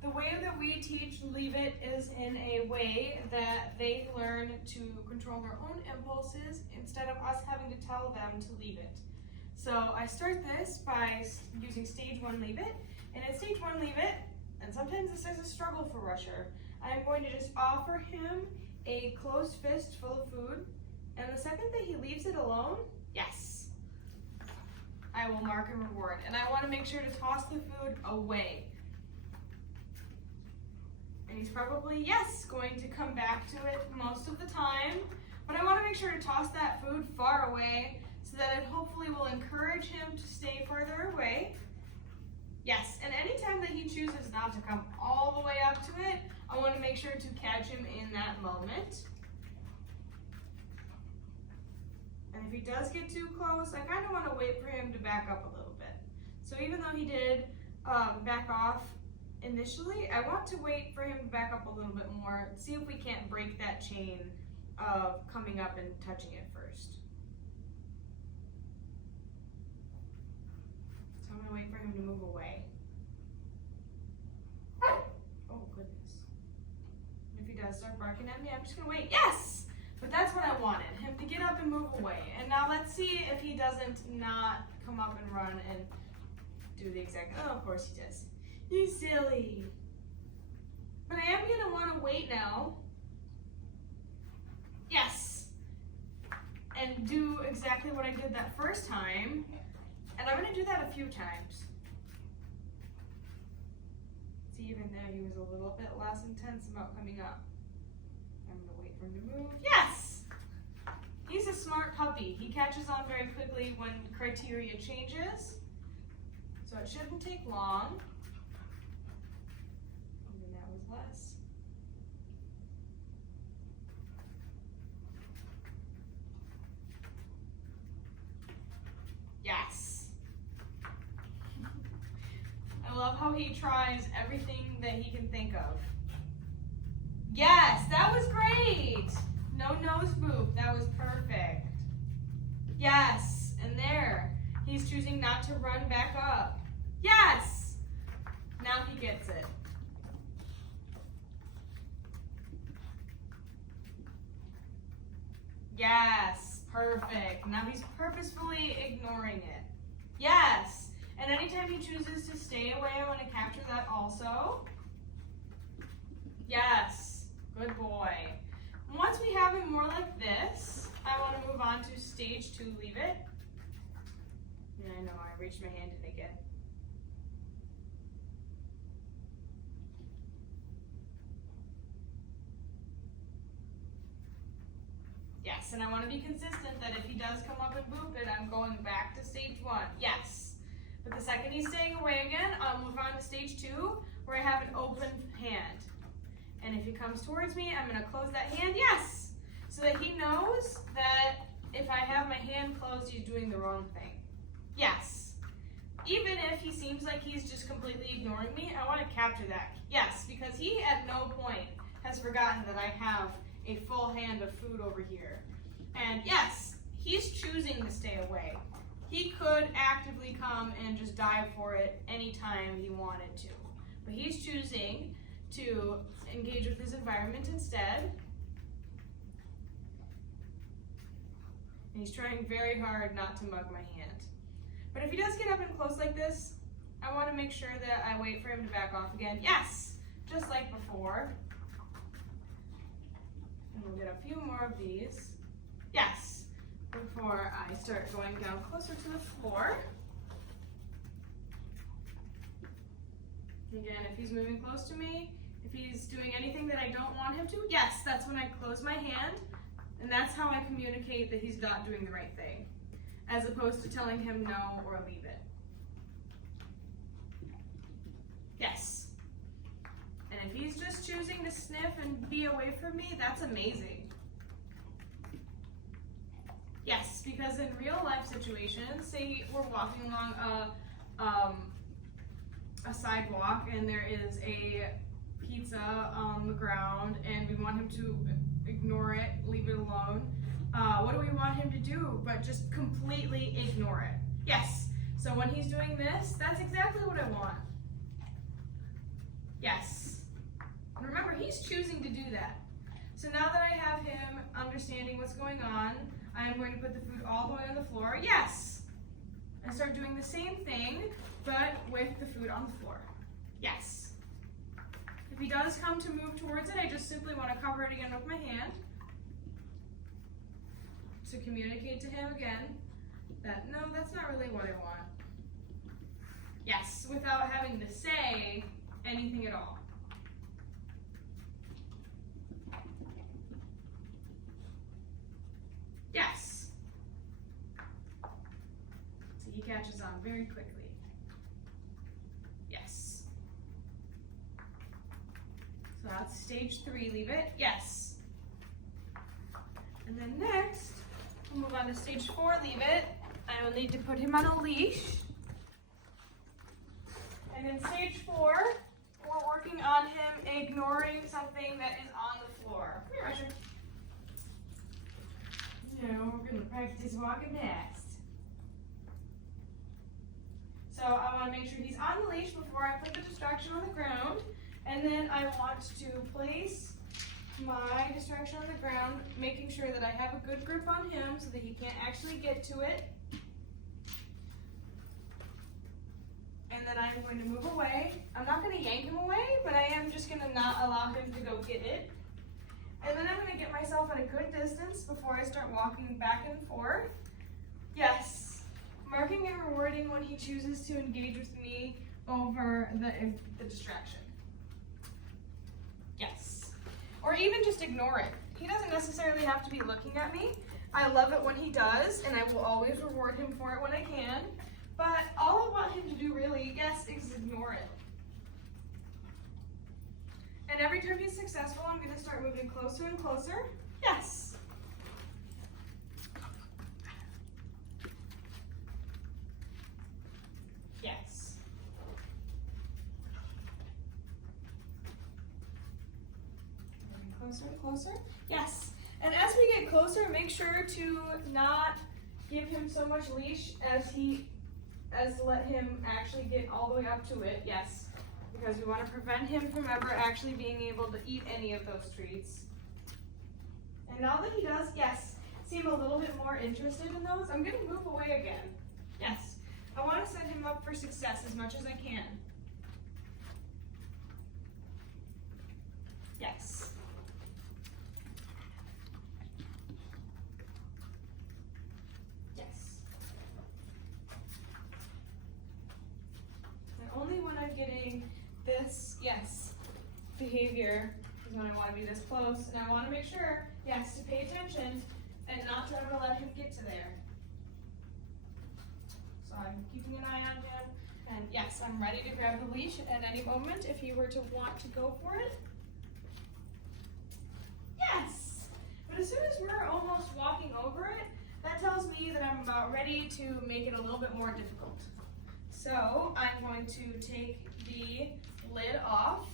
The way that we teach Leave It is in a way that they learn to control their own impulses instead of us having to tell them to leave it. So I start this by using stage 1 Leave It, and in stage 1 Leave It, and sometimes this is a struggle for Rusher, I'm going to just offer him a closed fist full of food, and the second that he leaves it alone, yes, I will mark and reward. And I want to make sure to toss the food away. And he's probably, yes, going to come back to it most of the time, but I want to make sure to toss that food far away so that it hopefully will encourage him to stay further away. Yes, and anytime that he chooses not to come all the way up to it, I want to make sure to catch him in that moment. And if he does get too close, I kind of want to wait for him to back up a little bit. So even though he did back off initially, I want to wait for him to back up a little bit more, see if we can't break that chain of coming up and touching it first. So I'm going to wait for him to move away. Oh, goodness. If he does start barking at me, I'm just going to wait. Yes! But that's what I wanted, him to get up and move away. And now let's see if he doesn't not come up and run and do the exact, oh, of course he does. You silly. But I am going to want to wait now. Yes. And do exactly what I did that first time. And I'm going to do that a few times. See, even there he was a little bit less intense about coming up. I'm going to wait for him to move. Yes! He's a smart puppy. He catches on very quickly when criteria changes. So it shouldn't take long. Even that was less. Yes. I love how he tries everything that he can think of. Yes, that was great. No nose boop. That was perfect. Yes, and there. He's choosing not to run back up. Yes. Now he gets it. Yes, perfect. Now he's purposefully ignoring it. Yes. And anytime he chooses to stay away, I want to capture that also. Yes. Good boy. Once we have him more like this, I want to move on to stage 2, Leave It. And I know I reached my hand in again. Yes, and I want to be consistent that if he does come up and boop it, I'm going back to stage 1. Yes. But the second he's staying away again, I'll move on to stage 2, where I have an open hand. And if he comes towards me, I'm going to close that hand. Yes! So that he knows that if I have my hand closed, he's doing the wrong thing. Yes. Even if he seems like he's just completely ignoring me, I want to capture that. Yes, because he at no point has forgotten that I have a full hand of food over here. And yes, he's choosing to stay away. He could actively come and just dive for it anytime he wanted to. But he's choosing to engage with his environment instead. And he's trying very hard not to mug my hand. But if he does get up and close like this, I want to make sure that I wait for him to back off again. Yes, just like before. And we'll get a few more of these. Yes, before I start going down closer to the floor. Again, if he's moving close to me, if he's doing anything that I don't want him to, yes, that's when I close my hand. And that's how I communicate that he's not doing the right thing, as opposed to telling him no or leave it. Yes. And if he's just choosing to sniff and be away from me, that's amazing. Yes, because in real life situations, say we're walking along a sidewalk and there is a pizza on the ground and we want him to ignore it, leave it alone. What do we want him to do but just completely ignore it? Yes, so when he's doing this, that's exactly what I want. Yes. Remember, he's choosing to do that. So now that I have him understanding what's going on, I'm going to put the food all the way on the floor. Yes. And start doing the same thing, but with the food on the floor. Yes. If he does come to move towards it, I just simply want to cover it again with my hand to communicate to him again that, no, that's not really what I want. Yes, without having to say anything at all. Yes. So he catches on very quickly. Yes. So that's stage 3, leave it. Yes. And then next, we'll move on to stage 4, leave it. I will need to put him on a leash. And in stage 4, we're working on him ignoring something that is on the floor. Come here, Roger. No, we're going to practice walking next. So I want to make sure he's on the leash before I put the distraction on the ground. And then I want to place my distraction on the ground, making sure that I have a good grip on him so that he can't actually get to it. And then I'm going to move away. I'm not going to yank him away, but I am just going to not allow him to go get it. And then I'm going to get myself at a good distance before I start walking back and forth. Yes. Marking and rewarding when he chooses to engage with me over the distraction. Yes. Or even just ignore it. He doesn't necessarily have to be looking at me. I love it when he does, and I will always reward him for it when I can. But all I want him to do really, yes, is ignore it. And every time he's successful, I'm going to start moving closer and closer. Yes. Yes. Moving closer and closer. Yes. And as we get closer, make sure to not give him so much leash as let him actually get all the way up to it. Yes. Because we want to prevent him from ever actually being able to eat any of those treats. And now that he does, yes, seem a little bit more interested in those, I'm going to move away again. Yes. I want to set him up for success as much as I can. Yes. Yes. And only when I'm getting this, yes, behavior is when I want to be this close, and I want to make sure, yes, to pay attention and not to ever let him get to there. So I'm keeping an eye on him, and yes, I'm ready to grab the leash at any moment if he were to want to go for it. Yes! But as soon as we're almost walking over it, that tells me that I'm about ready to make it a little bit more difficult. So I'm going to take the lid off.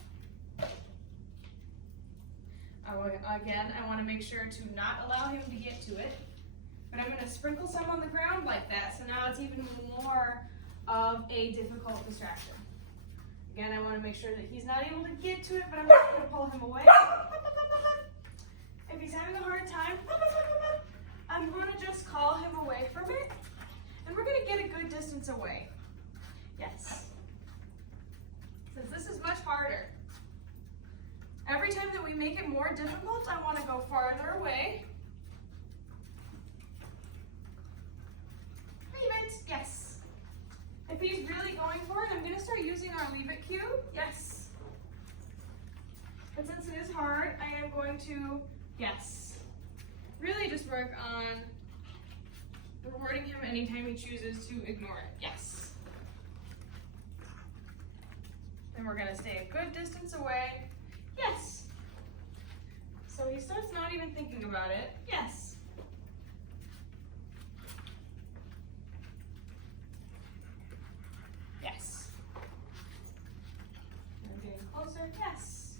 Again, I want to make sure to not allow him to get to it. But I'm going to sprinkle some on the ground like that, so now it's even more of a difficult distraction. Again, I want to make sure that he's not able to get to it, but I'm just going to pull him away. If he's having a hard time, I'm going to just call him away from it, and we're going to get a good distance away. Yes. Since this is much harder. Every time that we make it more difficult, I want to go farther away. Leave it. Yes. If he's really going for it, I'm going to start using our leave it cue. Yes. But since it is hard, I am going to, yes, really just work on rewarding him anytime he chooses to ignore it. Yes. Then we're going to stay a good distance away. Yes. So he starts not even thinking about it. Yes. Yes. We're getting closer. Yes.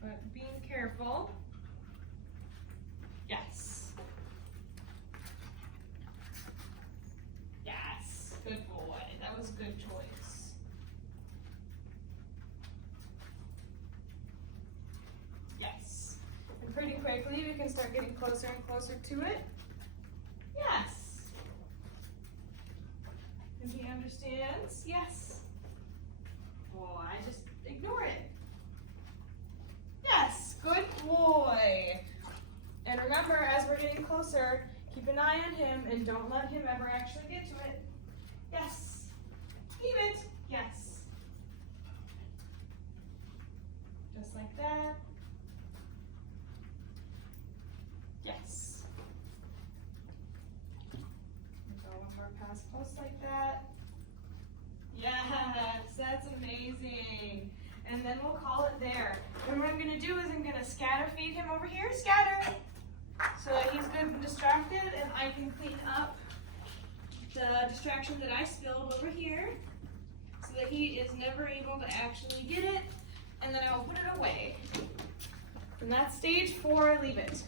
But being careful. Yes. Yes. Good boy. That was a good choice. quickly, we can start getting closer and closer to it. Yes. And he understands. Yes. Oh, I just ignore it. Yes, good boy. And remember, as we're getting closer, keep an eye on him and don't let him ever actually get to it. Yes. Keep it. Yes. Just like that. Yes. Go one more pass post like that. Yes, that's amazing. And then we'll call it there. And what I'm gonna do is I'm gonna scatter feed him over here, scatter, so that he's good and distracted, and I can clean up the distraction that I spilled over here, so that he is never able to actually get it, and then I will put it away. And that's stage 4, leave it.